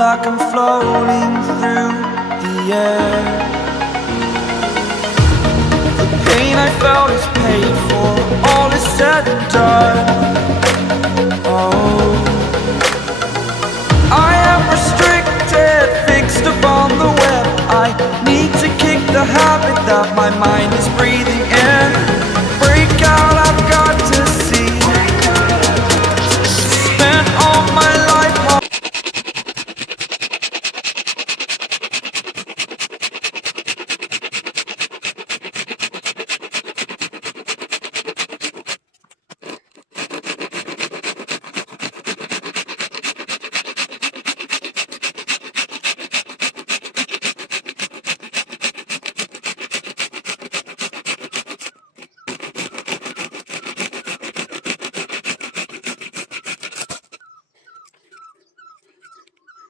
like I'm floating through the air. The pain I felt is paid for, all is said and done. Oh, I am restricted, fixed upon the web. I need to kick the habit that my mind is breathing.